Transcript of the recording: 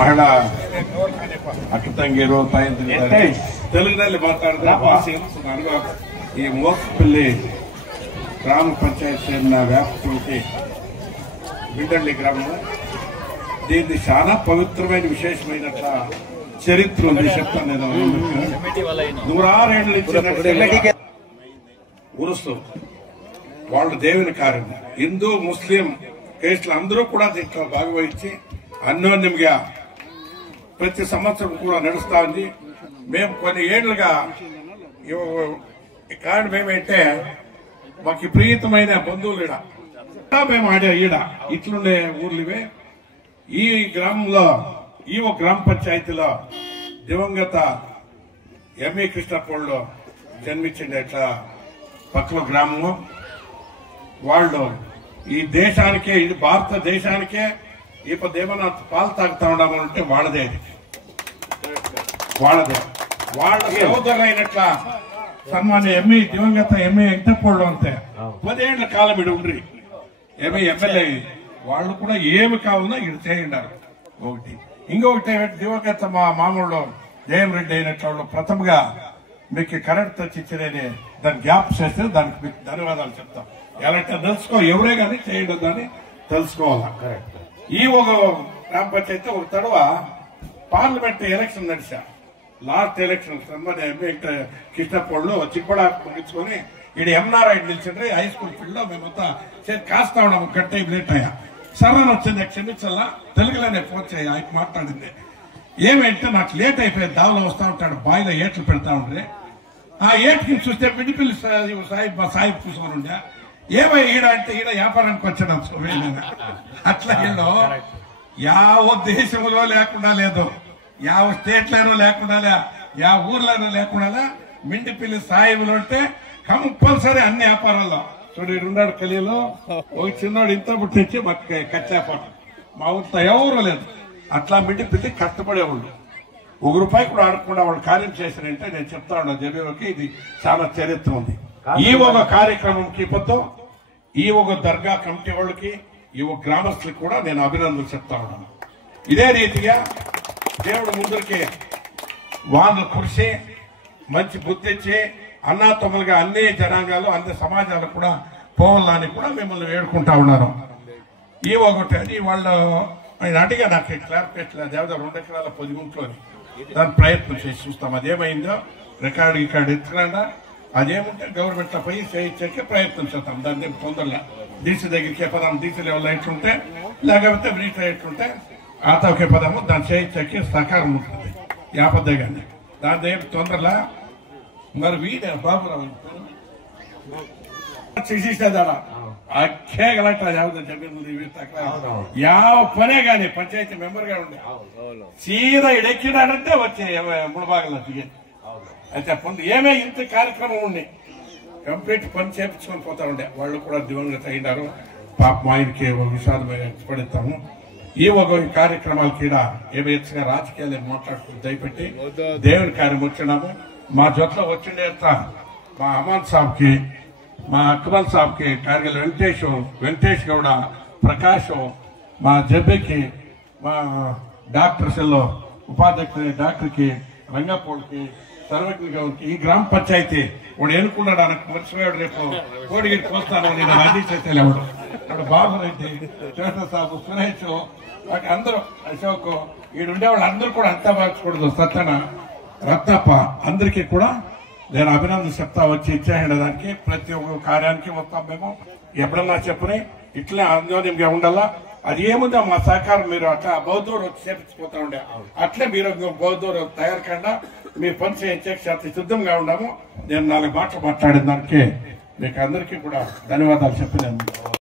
ಮಹಿಳಾ ಅಕ್ಕ ತಂಗಿಯರು ತಾಯಂದಿರಿದ್ದಾರೆ ತೆಲುಗಿನಲ್ಲಿ ಮಾತಾಡಿದ್ರೆ ಭಾಷೆ ನನಗೂ ಈ ಮೋಸಪಲ್ಲಿ గ్రామ పంచాయతీ సేన వ్యాప్తికి బిడ్డల్లి గ్రామం దీన్ని చాలా పవిత్రమైన విశేషమైన చరిత్ర ఉంది చెప్తాను నేను 106 ఏళ్ళు ఇచ్చిన ఉరుసు వాళ్ళ దేవుని కార్యం హిందూ ముస్లిం కేసులు అందరూ కూడా దీంట్లో భాగవహించి అన్యోన్యంగా ప్రతి సంవత్సరం కూడా నడుస్తా ఉంది. మేము కొన్ని ఏళ్లుగా కారణం ఏమంటే మాకు ప్రియతమైన బంధువులు మేము ఆడే ఈడ ఇట్లుండే ఊర్లు ఇవే. ఈ గ్రామంలో ఈ ఒక గ్రామ పంచాయతీలో దివంగత ఎంఏ కృష్ణప్పళ్ళు జన్మించింది. ఇట్లా పక్కన గ్రామము వాళ్ళు ఈ దేశానికే ఇది భారతదేశానికే ఇప్పుడు ఏమన్నా పాలు తాగుతా ఉండమంటే వాళ్ళదే వాళ్ళ సహోదరులైనట్ల సన్మాన్య ఎంఏ దివంగత ఎంఏ వెంకటప్పళ్ళు అంతే 10 ఏళ్ల కాలం ఇడు ఉండ్రి ఎంఏ ఎమ్మెల్యే వాళ్ళు కూడా ఏమి కావాలన్నా ఇక్కడ చేయండారు. ఒకటి ఇంకొకటి దివంగత మా మామూలు జయం రెడ్డి అయినట్లు ప్రథమగా మీకు కరెంట్ తెచ్చిచ్చినని దాన్ని గ్యాప్ చేస్తే దానికి మీకు ధన్యవాదాలు చెప్తాం. ఎలాంటి తెలుసుకో ఎవరే కానీ చేయండి దాన్ని తెలుసుకోవాలా. ఈ ఒక గ్రామ పంచాయతీ ఒక తడవ పార్లమెంట్ ఎలక్షన్ నడిచా లాస్ట్ ఎలక్షన్ సన్మాన్య ఎంఏ కృష్ణప్పళ్ళు చిప్పడా ముగించుకొని ఈడ ఎంనారాయణ నిలిచిండ్రి హై స్కూల్ ఫీల్డ్ లో మేమంతా కాస్తా ఉన్నాము. గంట లేట్ అయ్యా సరే వచ్చింది క్షమించాలా తెలుగులోనే ఫోన్ చేయ ఆయన మాట్లాడింది. ఏమంటే నాకు లేట్ అయిపోయింది దావలో వస్తా ఉంటాడు బాయిలో ఏట్లు పెడతా ఉండ్రి. ఆ ఏట్కి చూస్తే మిడిపిల్లి సాయి కూర్చొని ఉండే ఏమై ఈడ అంటే ఈడ వ్యాపారానికి వచ్చాడు. అట్లా వీళ్ళు యావ దేశంలో లేకుండా లేదు, యావ స్టేట్లోనూ లేకుండా యా ఊర్లోనూ లేకుండా మిండిపిల్లి సాయిబులు అంటే కంపల్సరీ అన్ని వ్యాపారాల్లో చూడు ఈడున్నాడు కలిలో ఒక చిన్నోడు ఇంత పుట్టించి మాకు కచ్చాపాటు మా ఊరితో ఎవరు లేదు. అట్లా మిండిపిల్లి కష్టపడేవాళ్ళు ₹1 కూడా ఆడకుండా వాళ్ళు కార్యం చేశారంటే నేను చెప్తా ఉన్నా జబీలోకి ఇది చాలా చరిత్ర ఉంది. ఈ ఒక కార్యక్రమంకి పొద్దు ఈ ఒక దర్గా కమిటీ వాళ్ళకి ఈ ఒక గ్రామస్తులకి కూడా నేను అభినందనలు చెప్తా ఉన్నాను. ఇదే రీతిగా దేవుడు ముందరికి వానలు కురిసి మంచి బుద్ధిచ్చి అన్నాతమ్ములుగా అన్ని జనాంగాలు అన్ని సమాజాలు కూడా పోవాలని కూడా మిమ్మల్ని వేడుకుంటా ఉన్నారు. ఈ ఒకటి వాళ్ళు ఆయన అడిగా నాకు క్లారిఫికేషన్ దేవత 2 ఎకరాల 10 గుంట్లోని దాన్ని ప్రయత్నం చేసి చూస్తాం. అదేమైందో రికార్డు ఇక్కడ ఎత్తుకున్నా అదేముంటే గవర్నమెంట్ లో పోయి చేయించే ప్రయత్నం చేస్తాం. దాన్ని తొందరగా డీసీ దగ్గరికి పదాం డీసీ లెవెల్ ఎట్లుంటే లేకపోతే బ్రీట్ ఎట్లుంటే ఆతోకే పదము దాన్ని చేయించే సహకారం ఉంటుంది యాపద్దే కానీ దాని ఏం తొందరలా మరి వీడే బాబురావు చేసేసేదాడా అక్కే గలట యావ పనే గాని పంచాయతీ మెంబర్ గా ఉండే సీదా ఇడెక్కినాడంటే వచ్చే 3 భాగాలు దిగేది. అయితే పొంది ఏమే ఇంత కార్యక్రమం ఉండి కంప్లీట్ పని చేపించుకొని పోతా ఉండే. వాళ్ళు కూడా దివంగత అయినారు. పాప ఆయనకి ఒక విషాదమైన పడిస్తాము. ఈ ఒక కార్యక్రమాలకి ఏమి ఇచ్చినా రాజకీయాలు మాట్లాడుతూ దయపెట్టి దేవుని కార్యం వచ్చినాము. మా జొట్లో వచ్చిండే మా అమాన్ సాబ్కి మా అక్బల్ సాబ్కి కార్గిల్ వెంకటేష్ గౌడ ప్రకాష్ మా జబ్బేకి మా డాక్టర్స్ ఉపాధ్యక్షుడి డాక్టర్కి రంగపోళ్ళకి సర్వజ్ఞ గౌడ్కి ఈ గ్రామ పంచాయతీ వాడు ఎన్నుకున్నాడు నాకు మర్చిపోయాడు. రేపు కోడిగిరికి వస్తాను నేను రాజీ చేసేవాడు ఇప్పుడు బాబురెడ్డి చేత సాబు సురేష్ అందరూ అశోక్ ఈడుండే వాళ్ళు అందరూ కూడా అంతా మార్చకూడదు. సత్తన రత్నప్ప అందరికీ కూడా నేను అభినందన చెప్తా వచ్చి ఇచ్చేయడానికి ప్రతి ఒక్క కార్యానికి వస్తాం. మేము ఎప్పుడన్నా చెప్పని ఇట్లా అన్యోన్యంగా ఉండాలా. అది ఏముందో మా సహకారం మీరు అట్లా బౌద్ధూరు వచ్చి చేపించిపోతా ఉండే అట్లే మీరు బౌద్ధూరు తయారు కాకుండా మీరు పని చేయించే సిద్ధంగా ఉన్నాము. నేను 4 మాటలు మాట్లాడిన దానికి మీకు అందరికీ కూడా ధన్యవాదాలు చెప్పినాను.